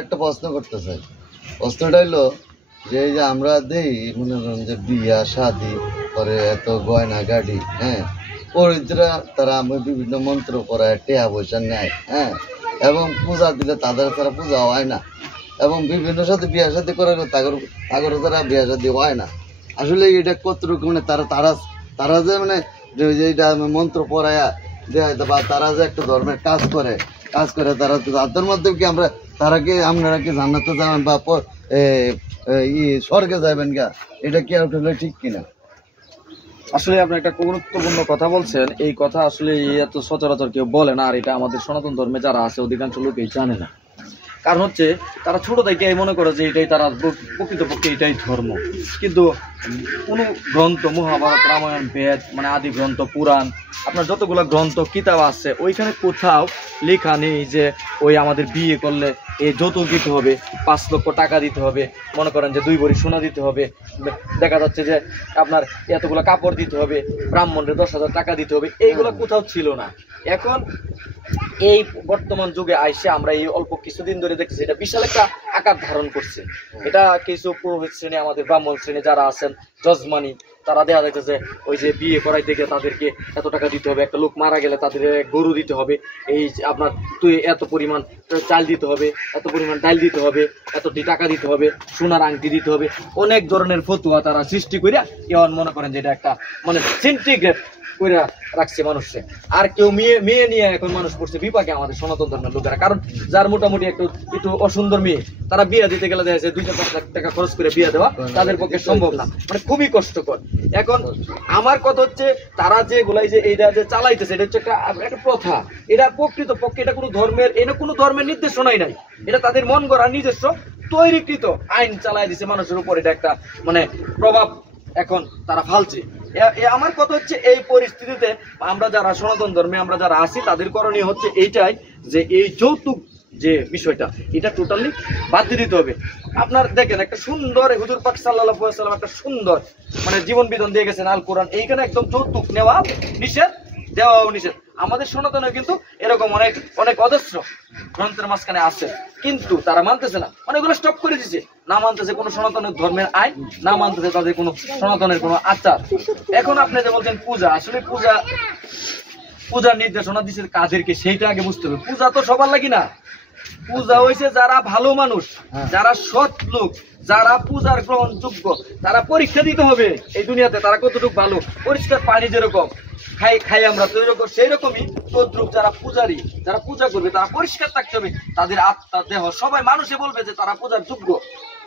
একটা প্রশ্ন করতে চাই। প্রশ্নটা হলো যে এই যে আমরা দেই মনে করেন যে বিয়া শাদি করে এত গয়না গাড়ি, হ্যাঁ, পরিত্রা তারা আমি বিভিন্ন মন্ত্র পড়ায় টেয়া পয়সা নেয়, হ্যাঁ, এবং পূজা দিলে তাদের তারা পূজা হয় না, এবং বিভিন্ন সাথে বিয়া শাদি করে তাগর তারা বিয়া শাদি হয় না। আসলে এটা কতটুকু মানে তারা তারা তারা যে মানে যেটা মন্ত্র পড়ায়া দেয় বা তারা যে একটা ধর্মের কাজ করে তারা তাদের মধ্যে কি আমরা তারা কি আপনারা কি জান্নাতে যাবেন বা স্বর্গে যাবেন গা, এটা কি আসলে ঠিক কিনা? আসলে আপনি একটা গুরুত্বপূর্ণ কথা বলছেন। এই কথা আসলে এত সচরাচর কেউ বলে না, আর এটা আমাদের সনাতন ধর্মে যারা আছে অধিকাংশ লোকেই জানে না। কারণ হচ্ছে তারা ছোট থেকে মনে করে যে এটাই তারা প্রকৃতপক্ষে এটাই ধর্ম। কিন্তু কোনো গ্রন্থ, মহাভারত, রামায়ণ, বেদ, মানে আদি গ্রন্থ, পুরাণ, আপনার যতগুলো গ্রন্থ কিতাব আছে ওইখানে কোথাও লেখা নেই যে ওই আমাদের বিয়ে করলে এই যৌতুক দিতে হবে, 5 লক্ষ টাকা দিতে হবে, মনে করেন যে 2 ভরি সোনা দিতে হবে, দেখা যাচ্ছে যে আপনার এতগুলো কাপড় দিতে হবে, ব্রাহ্মণের 10,000 টাকা দিতে হবে, এইগুলো কোথাও ছিল না। এখন এই বর্তমান যুগে আইসে আমরা এই অল্প কিছুদিন ধরে দেখছি এটা বিশাল একটা আকার ধারণ করছে। এটা কিছু পুরোহিত শ্রেণী, আমাদের ব্রাহ্মণ শ্রেণী যারা আছেন, যজমানি, তারা দেখা যাচ্ছে যে ওই যে বিয়ে করাইতে গিয়ে তাদেরকে এত টাকা দিতে হবে, একটা লোক মারা গেলে তাদের গরু দিতে হবে, এই আপনার তুই এত পরিমাণ চাল দিতে হবে, এত পরিমাণ ডাল দিতে হবে, এত টাকা দিতে হবে, সোনার আংটি দিতে হবে, অনেক ধরনের ফতুয়া তারা সৃষ্টি করিয়া এমন মনে করেন যে এটা একটা মানে সেন্টিগ্রেড করে রাখছে মানুষকে। আর কেউ মেয়ে নিয়ে এখন মানুষ পড়ছে বিপাকে আমাদের সনাতন ধর্মের লোকেরা। কারণ যার মোটামুটি একটু অসুন্দর মেয়ে, তারা বিয়ে দিতে গেলে দেখা যায় 2-5 লাখ টাকা খরচ করে বিয়ে দেওয়া তাদের পক্ষে সম্ভব না, মানে খুবই কষ্টকর। এখন আমার কথা হচ্ছে তারা যে গুলাই যে এইটা যে চালাইতেছে এটা হচ্ছে একটা প্রথা। এটা প্রকৃত পক্ষে এটা কোনো ধর্মের, এটা কোনো ধর্মের নির্দেশনাই নাই, এটা তাদের মন গড়া নিজস্ব তৈরিকৃত আইন চালাই দিছে মানুষের উপর। এটা একটা মানে প্রভাব এখন তারা ফালছে। আমার কথা হচ্ছে এই পরিস্থিতিতে আমরা যারা সনাতন ধর্মে আমরা যারা আছি তাদের করণীয় হচ্ছে এইটাই যে এই যৌতুক যে বিষয়টা এটা টোটালি বাদ দিয়ে দিতে হবে। আপনার দেখেন একটা সুন্দর হুজুর পাক সাল্লাল্লাহু আলাইহি ওয়াসাল্লাম একটা সুন্দর মানে জীবন বিধান দিয়ে গেছেন আল কোরআন, এইখানে একদম যৌতুক নেওয়া নিষেধ, দেওয়াও নিষেধ। আমাদের সনাতনে কিন্তু এরকম অনেক অনেক অজস্র গ্রন্থের মাঝখানে আছে, কিন্তু তারা মানতেছে না, অনেকগুলো স্টপ করে দিচ্ছে, না মানতেছে কোনো সনাতনের ধর্মের আইন, না মানতেছে তাদের কোনো সনাতনের কোনো আচার। এখন আপনি যে বলছেন পূজা, আসলে পূজার নির্দেশনা দিচ্ছে কাদেরকে সেইটা আগে বুঝতে হবে। পূজা তো সবার লাগি না, পূজা হয়েছে যারা ভালো মানুষ, যারা সৎ লোক, যারা পূজার গ্রহণযোগ্য, তারা পরীক্ষা দিতে হবে এই দুনিয়াতে তারা কতটুকু ভালো। পরিষ্কার পানি যেরকম খাই আমরা তো সেই রকমই তদ্রুপ যারা পূজারী, যারা পূজা করবে তারা পরিষ্কার থাকতে হবে, তাদের আত্মা দেহ সবাই মানুষে বলবে যে তারা পূজার যোগ্য,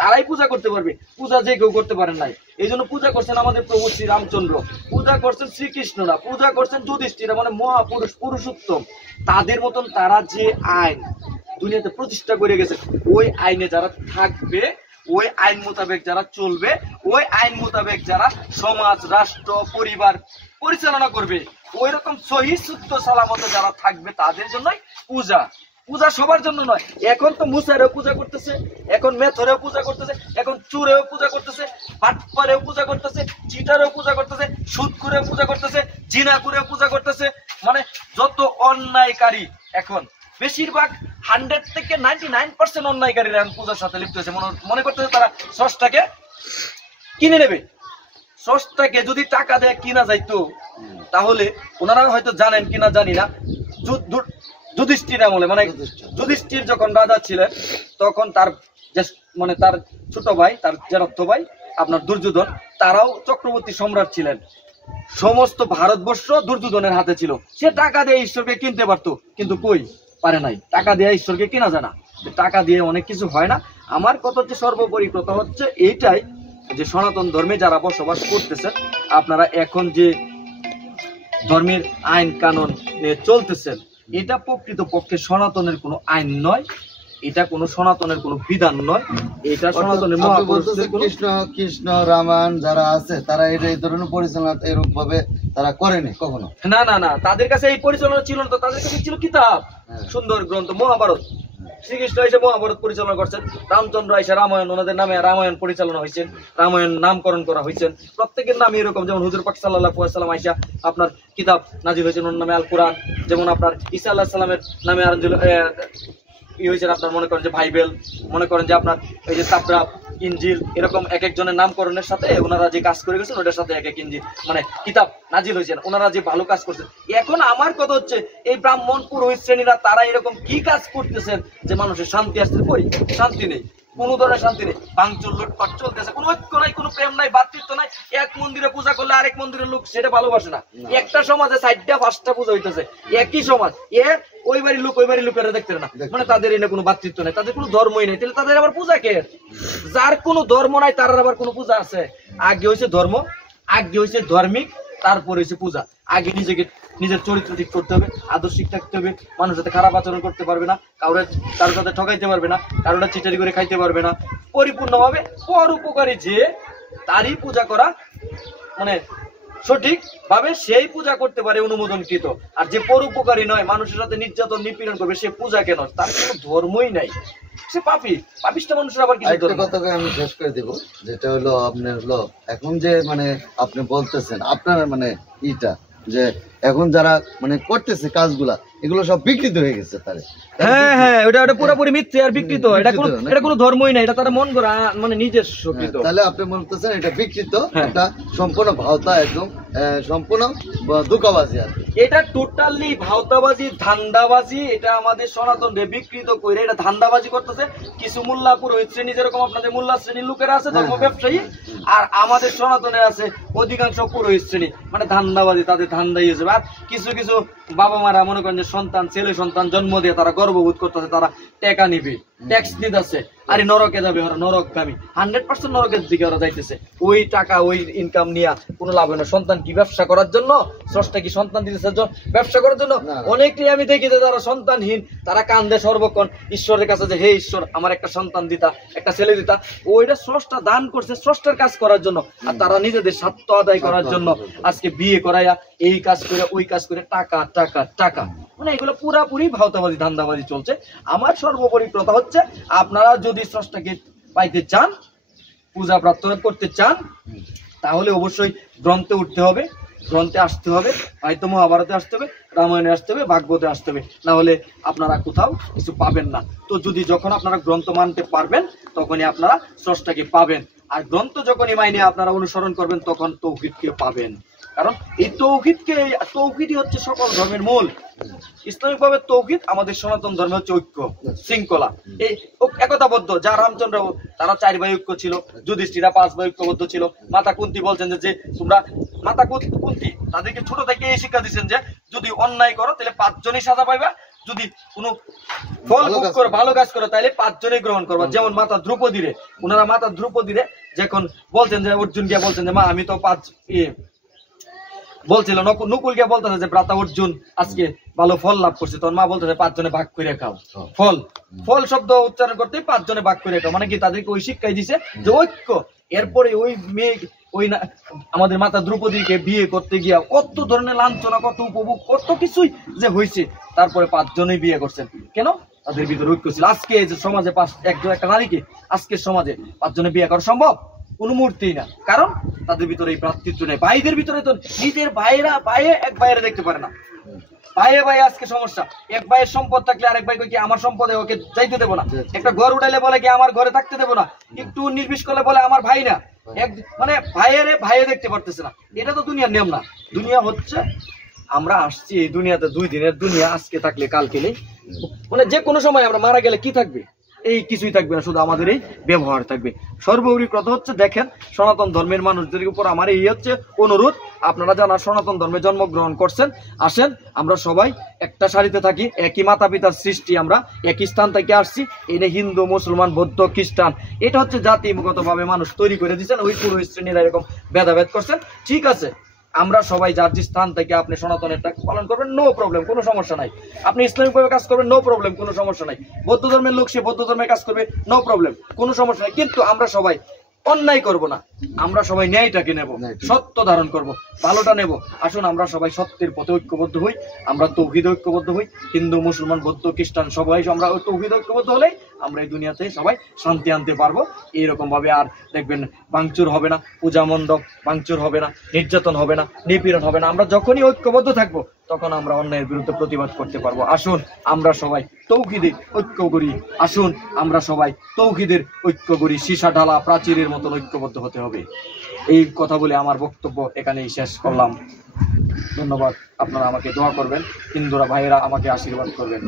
তারাই পূজা করতে পারবে। পূজা যে কেউ করতে পারেন নাই, এই জন্য পূজা করছেন আমাদের প্রভু শ্রী রামচন্দ্র, পূজা করছেন শ্রীকৃষ্ণরা, পূজা করছেন যুধিষ্ঠিরা, মানে মহাপুরুষ, পুরুষোত্তম। তাদের মতন তারা যে আইন দুনিয়াতে প্রতিষ্ঠা করে গেছে, ওই আইনে যারা থাকবে, ওই আইন মোতাবেক যারা চলবে, ওই আইন মোতাবেক যারা সমাজ, রাষ্ট্র, পরিবার পরিচালনা করবে, ওই রকম সহি শুদ্ধ সালামতে যারা থাকবে তাদের জন্যই পূজা। পূজা সবার জন্য নয়। এখন তো মুসারেও পূজা করতেছে, এখন মেথরেও পূজা করতেছে, এখন চুরেও পূজা করতেছে, বাটপারেও পূজা করতেছে, চিটারেও পূজা করতেছে, সুদ করেও পূজা করতেছে, জিনা করেও পূজা করতেছে। মানে যত অন্যায়কারী এখন বেশিরভাগ 100 থেকে 99% অন্যায়কারীরা পূজার সাথে লিপ্ত হয়েছে। মনে করতেছে তারা ষষ্ঠটাকে কিনে নেবে। ষষ্ঠটাকে যদি টাকা দেয় কিনা যাইতো, তাহলে ওনারা হয়তো জানেন কিনা জানি না, যুধিষ্ঠির আমলে, মানে যুধিষ্ঠির যখন রাজা ছিলেন তখন তার মানে তার ছোট ভাই, তার জ্যাঠতো ভাই আপনার দুর্যোধন, তারাও চক্রবর্তী সম্রাট ছিলেন। সমস্ত ভারতবর্ষ দুর্যোধনের হাতে ছিল। সে টাকা দিয়ে ঈশ্বরকে কিনতে পারতো, কিন্তু কই পারে নাই। টাকা দিয়ে ঈশ্বরকে কেনা যায় না, টাকা দিয়ে অনেক কিছু হয় না। আমার কথা হচ্ছে সর্বোপরি কথা হচ্ছে এইটাই যে সনাতন ধর্মে যারা বসবাস করতেছেন, আপনারা এখন যে ধর্মের আইন কানুন নিয়ে চলতেছেন, এটা প্রকৃত পক্ষে সনাতনের কোনো আইন নয়, এটা কোনো সনাতনের কোনো বিধান নয়, এটা সনাতনের মহাপুরুষদের কৃষ্ণ রামায়ণ যারা আছে তারা এটা এই ধরনের পরিচালনা এরূপ ভাবে তারা করেনি কখনো। না না না, তাদের কাছে এই পরিচালনা ছিল না, তাদের কাছে ছিল কিতাব, সুন্দর গ্রন্থ মহাভারত। শ্রীকৃষ্ণ এসে মহাভারত পরিচালনা করছেন, রামচন্দ্র এসে রামায়ণ, ওনাদের নামে রামায়ণ পরিচালনা হয়েছেন, রামায়ণ নামকরণ করা হয়েছেন। প্রত্যেকের নামে এরকম, যেমন হুজুর পাক সাল্লাল্লাহু আলাইহি ওয়াসাল্লাম আইসা আপনার কিতাব নাজিল হয়েছেন, ওনার নামে আল কোরআন। যেমন আপনার ঈসা আলাইহিস সালামের নামে হয়েছেন আপনার মনে করেন যে বাইবেল, মনে করেন যে আপনার এই যে তাবরাত, ইনজিল, এরকম এক একজনের নামকরণের সাথে ওনারা যে কাজ করে গেছেন ওটার সাথে এক এক ইনজিল মানে কিতাব নাজিল হয়েছেন, ওনারা যে ভালো কাজ করছেন। এখন আমার কথা হচ্ছে এই ব্রাহ্মণ পুরোহিত শ্রেণীরা তারা এরকম কি কাজ করতেছেন যে মানুষের শান্তি আসতে করি? শান্তি নেই, কোনো ধরনের শান্তি নেই, ভাঙচুর লুটপাট চলতেছে, কোনো ঐক্য নাই, কোনো প্রেম নাই, ভাতৃত্ব নাই। এক মন্দিরে পূজা করলে আরেক মন্দিরের লোক সেটা ভালোবাসে না। একটা সমাজে 4টা 5টা পূজা হইতেছে, একই সমাজ, ওই বাড়ির লোক ওই বাড়ির লোকেরা দেখতে না, মানে তাদের এনে কোনো ভাতৃত্ব নাই, তাদের কোনো ধর্মই নেই, তাহলে তাদের আবার পূজা কে? যার কোনো ধর্ম নাই তার আবার কোনো পূজা আছে? আগে হয়েছে ধর্ম, আগে হয়েছে ধার্মিক, তারপরে হয়েছে পূজা। আগে নিজের চরিত্র ঠিক করতে হবে, আদর্শিক থাকতে হবে, মানুষের সাথে খারাপ আচরণ করতে পারবে না, কারোর সাথে ঠকাইতে পারবে না, কারোটা চিটারি করে খাইতে পারবে না, পরিপূর্ণভাবে পরোপকারী যে তারই পূজা করা মানে সঠিক ভাবে সেই পূজা করতে পারে অনুমোদনকৃত। আর যে পরোপকারী নয়, মানুষের সাথে নির্যাতন নিপীড়ন করবে, সে পূজা কেন? তার কোনো ধর্মই নাই, সে পাপী। পাপিষ্ঠ মানুষের আবার কিছু ধর্ম। কথা আমি শেষ করে দেব, যেটা হলো আপনার হলো এখন যে মানে আপনি বলতেছেন আপনার মানে ইটা যে এখন যারা মানে করতেছে কাজগুলা এগুলো সব বিকৃত হয়ে গেছে তারে। হ্যাঁ হ্যাঁ, ওটা পুরোপুরি মিথ্যে আর বিকৃত। এটা কোনো ধর্মই নাই, এটা তারা মন করা মানে নিজস্ব। তাহলে আপনি বলতেছেন এটা বিকৃত, এটা সম্পূর্ণ ভাওতা, একদম সম্পূর্ণ ধোঁকাবাজি। আর এটা টোটালি ভাওতাবাজি, ধান্দাবাজি। এটা আমাদের সনাতন বিকৃত করে এটা ধান্দাবাজি করতেছে কিছু মোল্লা পুরোহিত শ্রেণী, যেরকম আপনাদের মোল্লা শ্রেণীর লোকেরা আছে ধর্ম ব্যবসায়ী, আর আমাদের সনাতনের আছে অধিকাংশ পুরোহিত শ্রেণী, মানে ধান্দাবাজি, তাদের ধান্দা ইয়ে। আর কিছু কিছু বাবা মারা মনে করেন যে সন্তান, ছেলে সন্তান জন্ম দিয়ে তারা গর্ববোধ করতেছে, তারা টাকা নিবে, ট্যাক্স নিতেছে, আরে নরকে যাবে, ওরা নরকগামী, 100% নরকের দিকে ওরা যাইতেছে। ওই টাকা ওই ইনকাম নিয়ে কোনো লাভ হয় না। সন্তান কি ব্যবসা করার জন্য? স্রষ্টা কি সন্তান দিতেছে ব্যবসা করার জন্য? অনেকেই আমি দেখি যে তারা সন্তানহীন, তারা কান্দে সর্বক্ষণ ঈশ্বরের কাছে যে হে ঈশ্বর আমার একটা সন্তান দিতা, একটা ছেলে দিতা। ওইটা স্রষ্টা দান করছে স্রষ্টার কাজ করার জন্য, আর তারা নিজেদের স্বার্থ আদায় করার জন্য আজকে বিয়ে করাইয়া এই কাজ করে ওই কাজ করে টাকা টাকা টাকা, মানে এগুলো পুরাপুরি ভাওতাবাজি, ধান্দাবাজি চলছে। আমার সর্বোপরি কথা হচ্ছে আপনারা যদি স্রষ্টাকে পাইতে চান, পূজা প্রার্থনা করতে চান, তাহলে অবশ্যই গ্রন্থে উঠতে হবে, গ্রন্থে আসতে হবে, হয়তো মহাভারতে আসতে হবে, রামায়ণে আসতে হবে, ভাগবতে আসতে হবে, না হলে আপনারা কোথাও কিছু পাবেন না। তো যখন আপনারা গ্রন্থ মানতে পারবেন তখনই আপনারা স্রষ্টাকে পাবেন। আর গ্রন্থ যখনই মাইনে আপনারা অনুসরণ করবেন তখন তৌহিদকে পাবেন। কারণ এই তৌহিদই হচ্ছে সকল ধর্মের মূল। ইসলামিক ভাবে তৌহিদ, আমাদের সনাতন ধর্মে হচ্ছে ঐক্য, শৃঙ্খলা, এই একতাবদ্ধ। যা রামচন্দ্র তারা 4 ভাই ঐক্য ছিল, যুধিষ্ঠিরা 5 ভাই ঐক্যবদ্ধ ছিল। মাতা কুন্তী বলছেন যে তোমরা, মাতা কুন্তী তাদেরকে ছোট থেকে এই শিক্ষা দিচ্ছেন যে যদি অন্যায় করো তাহলে 5 জনই সাজা পাইবা, যদি কোনো ফল করো ভালো কাজ করো তাহলে 5 জনই গ্রহণ করবা। যেমন মাতা দ্রৌপদীরে, ওনারা মাতা দ্রৌপদীরে যখন বলছেন যে অর্জুন গিয়া বলছেন যে মা আমি তো 5 বলছিল, নকুল গিয়া বলতেছে যে ভ্রাতা অর্জুন আজকে ভালো ফল লাভ করছে, তখন মা বলতেছে 5 জনে ভাগ করে খাও। ফল শব্দ উচ্চারণ করতে 5 জনে ভাগ করে খাও, মানে কি তাদেরকে ওই শিক্ষাই দিছে যে ঐক্য। এরপরে ওই মেয়ে আমাদের মাতা দ্রৌপদীকে বিয়ে করতে গিয়া কত ধরনের লাঞ্ছনা, কত উপভোগ, কত কিছুই যে হয়েছে, তারপরে 5 জনই বিয়ে করছেন। কেন? তাদের ভিতরে ঐক্য ছিল। আজকে যে সমাজে একটা নারীকে আজকের সমাজে 5 জনে বিয়ে করা সম্ভব? কোনো মুহূর্তেই না। কারণ তাদের ভিতরে এই ভ্রাতৃত্ব নেই। ভাইদের ভিতরে তো নিজের ভাইয়ে এক ভাইয়ের দেখতে পারে না। ভাইয়ে আজকে সমস্যা। এক ভাইয়ের সম্পদ থাকলে আরেক ভাই কি আমার সম্পদে ওকে যাইতে দেবো না, একটা ঘর উঠাইলে বলে কি আমার ঘরে থাকতে দেবো না, একটু নির্বিষ করলে বলে আমার ভাই না, মানে ভাইয়ে দেখতে পারতেছে না। এটা তো দুনিয়ার নিয়ম না। দুনিয়া হচ্ছে আমরা আসছি এই দুনিয়াতে 2 দিনের দুনিয়া, আজকে থাকলে কালকে নেই, মানে যে কোনো সময় আমরা মারা গেলে কি থাকবে? এই কিছুই থাকবে না, শুধু আমাদের এই ব্যবহার থাকবে। সর্বোপরি কথা হচ্ছে দেখেন, সনাতন ধর্মের মানুষদের উপর আমার এই হচ্ছে অনুরোধ, আপনারা যারা সনাতন ধর্মে জন্মগ্রহণ করছেন আসেন, আমরা সবাই একটা সারিতে থাকি, একই মাতা পিতার সৃষ্টি, আমরা একই স্থান থেকে আসছি। এনে হিন্দু, মুসলমান, বৌদ্ধ, খ্রিস্টান, এটা হচ্ছে জাতিগতভাবে মানুষ তৈরি করে দিচ্ছেন। ওই পুরোহিত শ্রেণীরা এরকম ভেদাভেদ করছেন, ঠিক আছে। আমরা সবাই যার যে স্থান থেকে আপনি সনাতনেরটা পালন করবেন, নো প্রবলেম, কোনো সমস্যা নাই। আপনি ইসলামিক ভাবে কাজ করবেন, নো প্রবলেম, কোনো সমস্যা নাই। বৌদ্ধ ধর্মের লোক সে বৌদ্ধ ধর্মের কাজ করবে, নো প্রবলেম, কোনো সমস্যা নাই। কিন্তু আমরা সবাই অন্যায় করব না। আমরা সবাই ন্যায়টাকে নেব, সত্য ধারণ করব, ভালোটা নেব। আসুন আমরা সবাই সত্যের পথে ঐক্যবদ্ধ হই, আমরা তৌহিদে ঐক্যবদ্ধ হই। হিন্দু, মুসলমান, বৌদ্ধ, খ্রিস্টান সবাই আমরা তৌহিদে ঐক্যবদ্ধ হলে আমরা এই দুনিয়াতে সবাই শান্তি আনতে পারবো। এইরকম ভাবে আর দেখবেন ভাঙচুর হবে না, পূজা মণ্ডপ ভাঙচুর হবে না, নির্যাতন হবে না, নিপীড়ন হবে না। আমরা যখনই ঐক্যবদ্ধ থাকবো তখন আমরা অন্যায়ের বিরুদ্ধে প্রতিবাদ করতে পারবো। আসুন আমরা সবাই তৌহিদে ঐক্য করি, আসুন আমরা সবাই তৌহিদের ঐক্য করি। সীসা ঢালা প্রাচীরের মতন ঐক্যবদ্ধ হতে হবে। এই কথা বলে আমার বক্তব্য এখানেই শেষ করলাম। ধন্যবাদ। আপনারা আমাকে দোয়া করবেন, হিন্দুরা ভাইয়েরা আমাকে আশীর্বাদ করবেন।